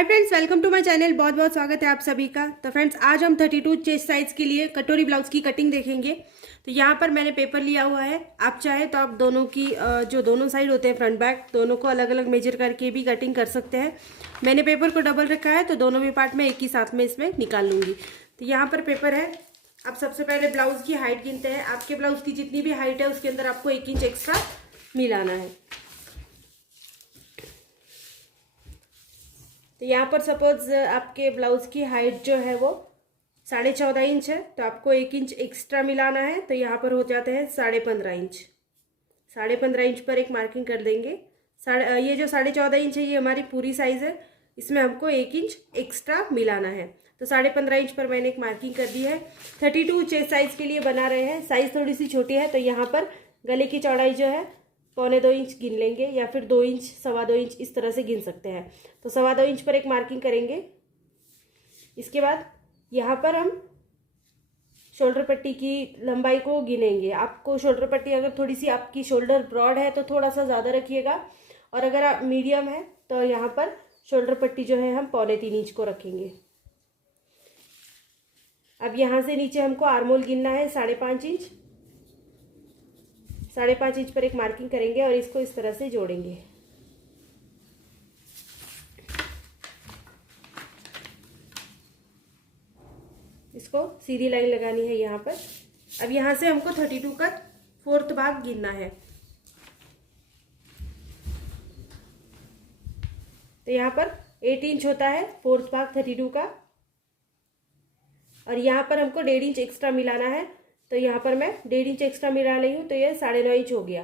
Hi friends, welcome to my channel. बहुत बहुत स्वागत है आप सभी का। तो फ्रेंड्स, आज हम 32 चेस्ट साइज के लिए कटोरी ब्लाउज की कटिंग देखेंगे। तो यहाँ पर मैंने पेपर लिया हुआ है। आप चाहे तो आप दोनों की जो दोनों साइड होते हैं फ्रंट बैक, दोनों को अलग अलग मेजर करके भी कटिंग कर सकते हैं। मैंने पेपर को डबल रखा है तो दोनों भी पार्ट में एक ही साथ में इसमें निकाल लूँगी। तो यहाँ पर पेपर है। अब सबसे पहले ब्लाउज की हाइट गिनते हैं। आपके ब्लाउज की जितनी भी हाइट है उसके अंदर आपको 1 इंच एक्स्ट्रा मिलाना है। तो यहाँ पर सपोज आपके ब्लाउज की हाइट जो है वो 14.5 इंच है, तो आपको 1 इंच एक्स्ट्रा मिलाना है। तो यहाँ पर हो जाते हैं 15.5 इंच। 15.5 इंच पर एक मार्किंग कर देंगे। ये जो 14.5 इंच है ये हमारी पूरी साइज है, इसमें हमको 1 इंच एक्स्ट्रा मिलाना है। तो 15.5 इंच पर मैंने एक मार्किंग कर दी है। 32 चेस्ट साइज के लिए बना रहे हैं। साइज थोड़ी सी छोटी है तो यहाँ पर गले की चौड़ाई जो है 1.25 इंच गिन लेंगे, या फिर 2 इंच 2.25 इंच इस तरह से गिन सकते हैं। तो 2.25 इंच पर एक मार्किंग करेंगे। इसके बाद यहाँ पर हम शोल्डर पट्टी की लंबाई को गिनेंगे। आपको शोल्डर पट्टी अगर थोड़ी सी आपकी शोल्डर ब्रॉड है तो थोड़ा सा ज़्यादा रखिएगा, और अगर आप मीडियम है तो यहाँ पर शोल्डर पट्टी जो है हम 3.25 इंच को रखेंगे। अब यहाँ से नीचे हमको आर्मोल गिनना है 5.5 इंच। 5.5 इंच पर एक मार्किंग करेंगे और इसको इस तरह से जोड़ेंगे। इसको सीधी लाइन लगानी है यहाँ पर। अब यहाँ से हमको 32 का 4th भाग गिनना है। तो यहाँ पर 8 इंच होता है 4th भाग 32 का, और यहाँ पर हमको 1.5 इंच एक्स्ट्रा मिलाना है। तो यहाँ पर मैं 1.5 इंच एक्स्ट्रा मिला रही हूँ, तो ये 9.5 इंच हो गया।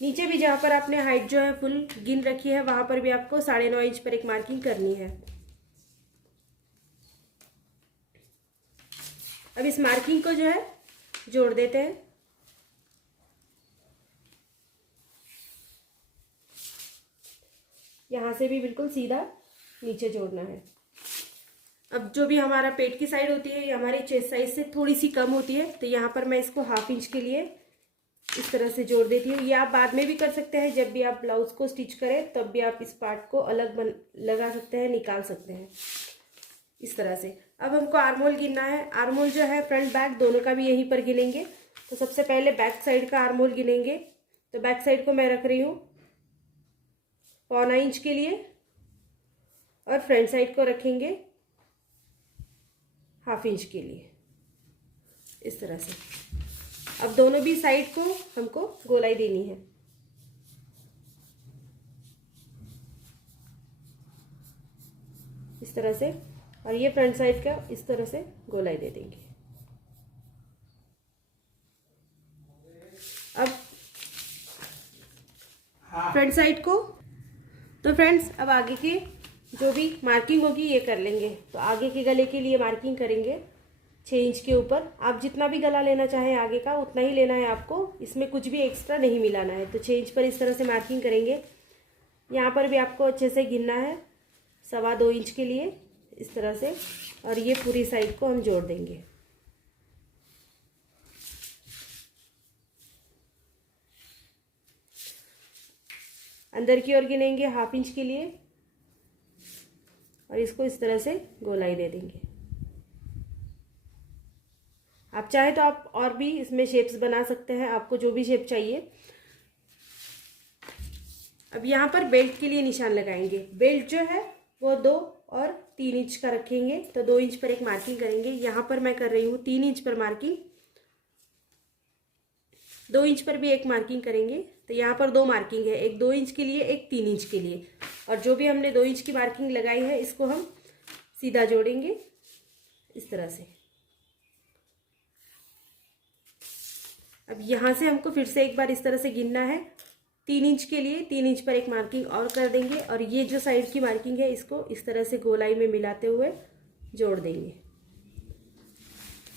नीचे भी जहाँ पर आपने हाइट जो है फुल गिन रखी है वहाँ पर भी आपको 9.5 इंच पर एक मार्किंग करनी है। अब इस मार्किंग को जो है जोड़ देते हैं। यहाँ से भी बिल्कुल सीधा नीचे जोड़ना है। अब जो भी हमारा पेट की साइड होती है ये हमारी चेस्ट साइज से थोड़ी सी कम होती है, तो यहाँ पर मैं इसको 1/2 इंच के लिए इस तरह से जोड़ देती हूँ। ये आप बाद में भी कर सकते हैं, जब भी आप ब्लाउज को स्टिच करें तब भी आप इस पार्ट को अलग लगा सकते हैं, निकाल सकते हैं इस तरह से। अब हमको आर्मोल गिनना है। आर्मोल जो है फ्रंट बैक दोनों का भी यहीं पर गिनेंगे। तो सबसे पहले बैक साइड का आर्मोल गिनेंगे। तो बैक साइड को मैं रख रही हूँ 1.25 इंच के लिए, और फ्रंट साइड को रखेंगे 1/2 इंच के लिए, इस तरह से। अब दोनों भी साइड को हमको गोलाई देनी है इस तरह से, और ये फ्रंट साइड का इस तरह से गोलाई दे देंगे। अब फ्रंट साइड को, तो फ्रेंड्स अब आगे की जो भी मार्किंग होगी ये कर लेंगे। तो आगे के गले के लिए मार्किंग करेंगे 6 इंच के ऊपर। आप जितना भी गला लेना चाहें आगे का उतना ही लेना है आपको, इसमें कुछ भी एक्स्ट्रा नहीं मिलाना है। तो 6 इंच पर इस तरह से मार्किंग करेंगे। यहाँ पर भी आपको अच्छे से गिनना है 2.25 इंच के लिए इस तरह से, और ये पूरी साइड को हम जोड़ देंगे। अंदर की ओर गिनेंगे 1/2 इंच के लिए, और इसको इस तरह से गोलाई दे देंगे। आप चाहे तो आप और भी इसमें शेप्स बना सकते हैं, आपको जो भी शेप चाहिए। अब यहाँ पर बेल्ट के लिए निशान लगाएंगे। बेल्ट जो है वो 2 और 3 इंच का रखेंगे। तो 2 इंच पर एक मार्किंग करेंगे। यहाँ पर मैं कर रही हूँ 3 इंच पर मार्किंग। 2 इंच पर भी एक मार्किंग करेंगे। तो यहाँ पर 2 मार्किंग है, एक 2 इंच के लिए, एक 3 इंच के लिए। और जो भी हमने 2 इंच की मार्किंग लगाई है इसको हम सीधा जोड़ेंगे इस तरह से। अब यहाँ से हमको फिर से एक बार इस तरह से गिनना है 3 इंच के लिए। 3 इंच पर एक मार्किंग और कर देंगे, और ये जो साइड की मार्किंग है इसको इस तरह से गोलाई में मिलाते हुए जोड़ देंगे।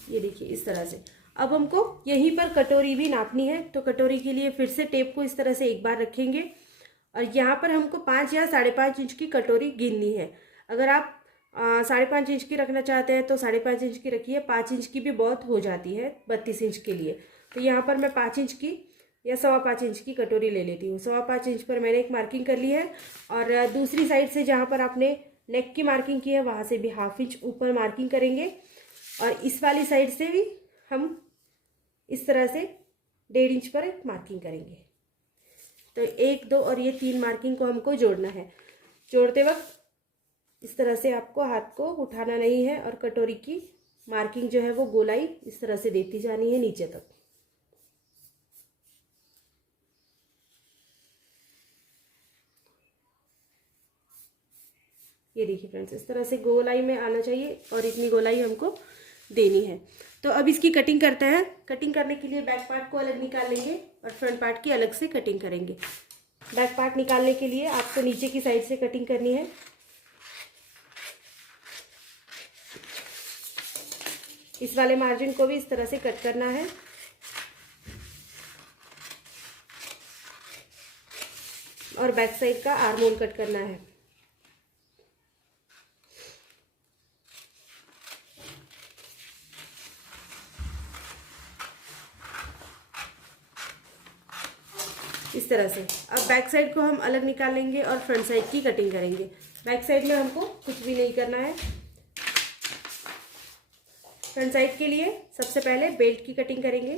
ये देखिए इस तरह से। अब हमको यहीं पर कटोरी भी नापनी है। तो कटोरी के लिए फिर से टेप को इस तरह से एक बार रखेंगे, और यहाँ पर हमको 5 या 5.5 इंच की कटोरी गिननी है। अगर आप 5.5 इंच की रखना चाहते हैं तो 5.5 इंच की रखिए। 5 इंच की भी बहुत हो जाती है 32 इंच के लिए। तो यहाँ पर मैं 5 इंच की या 5.25 इंच की कटोरी ले लेती हूँ। 5.25 इंच पर मैंने एक मार्किंग कर ली है, और दूसरी साइड से जहाँ पर आपने नेक की मार्किंग की है वहाँ से भी 1/2 इंच ऊपर मार्किंग करेंगे और इस वाली साइड से भी हम इस तरह से 1.5 इंच पर एक मार्किंग करेंगे। तो 1, 2 और ये 3 मार्किंग को हमको जोड़ना है। जोड़ते वक्त इस तरह से आपको हाथ को उठाना नहीं है और कटोरी की मार्किंग जो है वो गोलाई इस तरह से देती जानी है नीचे तक। ये देखिए फ्रेंड्स, इस तरह से गोलाई में आना चाहिए और इतनी गोलाई हमको देनी है। तो अब इसकी कटिंग करते हैं। कटिंग करने के लिए बैक पार्ट को अलग निकाल लेंगे और फ्रंट पार्ट की अलग से कटिंग करेंगे। बैक पार्ट निकालने के लिए आपको नीचे की साइड से कटिंग करनी है। इस वाले मार्जिन को भी इस तरह से कट करना है और बैक साइड का आर्म होल कट करना है। इस तरह से अब बैक साइड को हम अलग निकाल लेंगे और फ्रंट साइड की कटिंग करेंगे। बैक साइड में हमको कुछ भी नहीं करना है। फ्रंट साइड के लिए सबसे पहले बेल्ट की कटिंग करेंगे।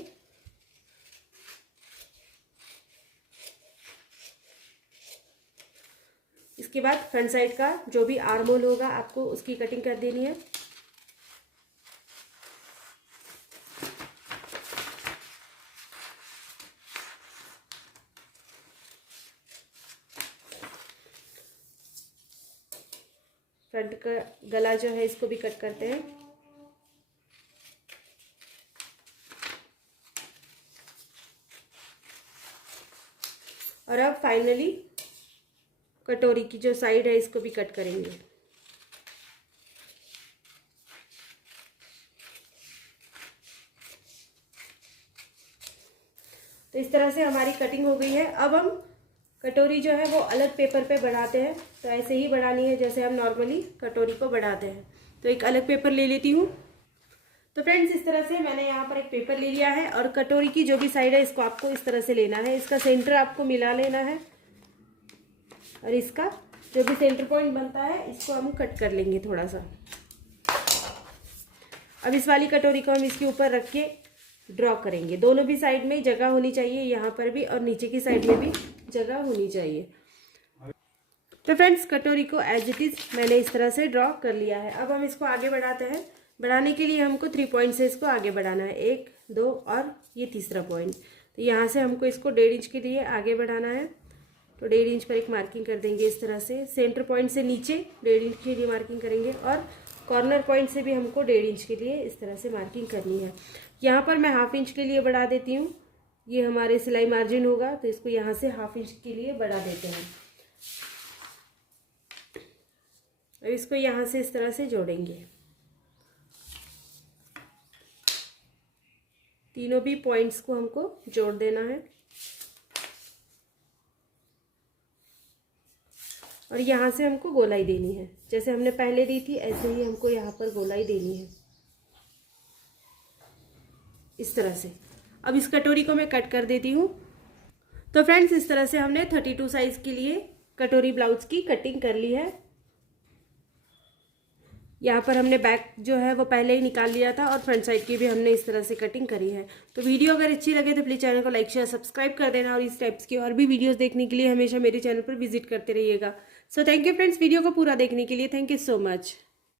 इसके बाद फ्रंट साइड का जो भी आर्म होल होगा आपको उसकी कटिंग कर देनी है। फ्रंट का गला जो है इसको भी कट करते हैं। और अब फाइनली कटोरी की जो साइड है इसको भी कट करेंगे। तो इस तरह से हमारी कटिंग हो गई है। अब हम कटोरी जो है वो अलग पेपर पे बढ़ाते हैं। तो ऐसे ही बढ़ानी है जैसे हम नॉर्मली कटोरी को बढ़ाते हैं। तो एक अलग पेपर ले लेती हूँ। तो फ्रेंड्स, इस तरह से मैंने यहाँ पर एक पेपर ले लिया है और कटोरी की जो भी साइड है इसको आपको इस तरह से लेना है। इसका सेंटर आपको मिला लेना है और इसका जो भी सेंटर पॉइंट बनता है इसको हम कट कर लेंगे थोड़ा सा। अब इस वाली कटोरी को हम इसके ऊपर रख के ड्रॉ करेंगे। दोनों भी साइड में जगह होनी चाहिए, यहाँ पर भी और नीचे की साइड में भी जगह होनी चाहिए। तो फ्रेंड्स, कटोरी को एज इट इज़ मैंने इस तरह से ड्रॉ कर लिया है। अब हम इसको आगे बढ़ाते हैं। बढ़ाने के लिए हमको 3 पॉइंट से इसको आगे बढ़ाना है, 1, 2 और ये तीसरा पॉइंट। तो यहाँ से हमको इसको 1.5 इंच के लिए आगे बढ़ाना है। तो 1.5 इंच पर एक मार्किंग कर देंगे इस तरह से। सेंटर पॉइंट से नीचे 1.5 इंच के लिए मार्किंग करेंगे और कॉर्नर पॉइंट से भी हमको 1.5 इंच के लिए इस तरह से मार्किंग करनी है। यहाँ पर मैं 1/2 इंच के लिए बढ़ा देती हूँ। ये हमारे सिलाई मार्जिन होगा तो इसको यहाँ से 1/2 इंच के लिए बढ़ा देते हैं। अब इसको यहाँ से इस तरह से जोड़ेंगे। तीनों भी पॉइंट्स को हमको जोड़ देना है और यहाँ से हमको गोलाई देनी है। जैसे हमने पहले दी थी ऐसे ही हमको यहाँ पर गोलाई देनी है इस तरह से। अब इस कटोरी को मैं कट कर देती हूँ। तो फ्रेंड्स, इस तरह से हमने 32 साइज के लिए कटोरी ब्लाउज की कटिंग कर ली है। यहाँ पर हमने बैक जो है वो पहले ही निकाल लिया था और फ्रंट साइड की भी हमने इस तरह से कटिंग करी है। तो वीडियो अगर अच्छी लगे तो प्लीज़ चैनल को लाइक शेयर सब्सक्राइब कर देना और इस टाइप्स की और भी वीडियोस देखने के लिए हमेशा मेरे चैनल पर विजिट करते रहिएगा। So thank you friends, video को पूरा देखने के लिए। Thank you so much.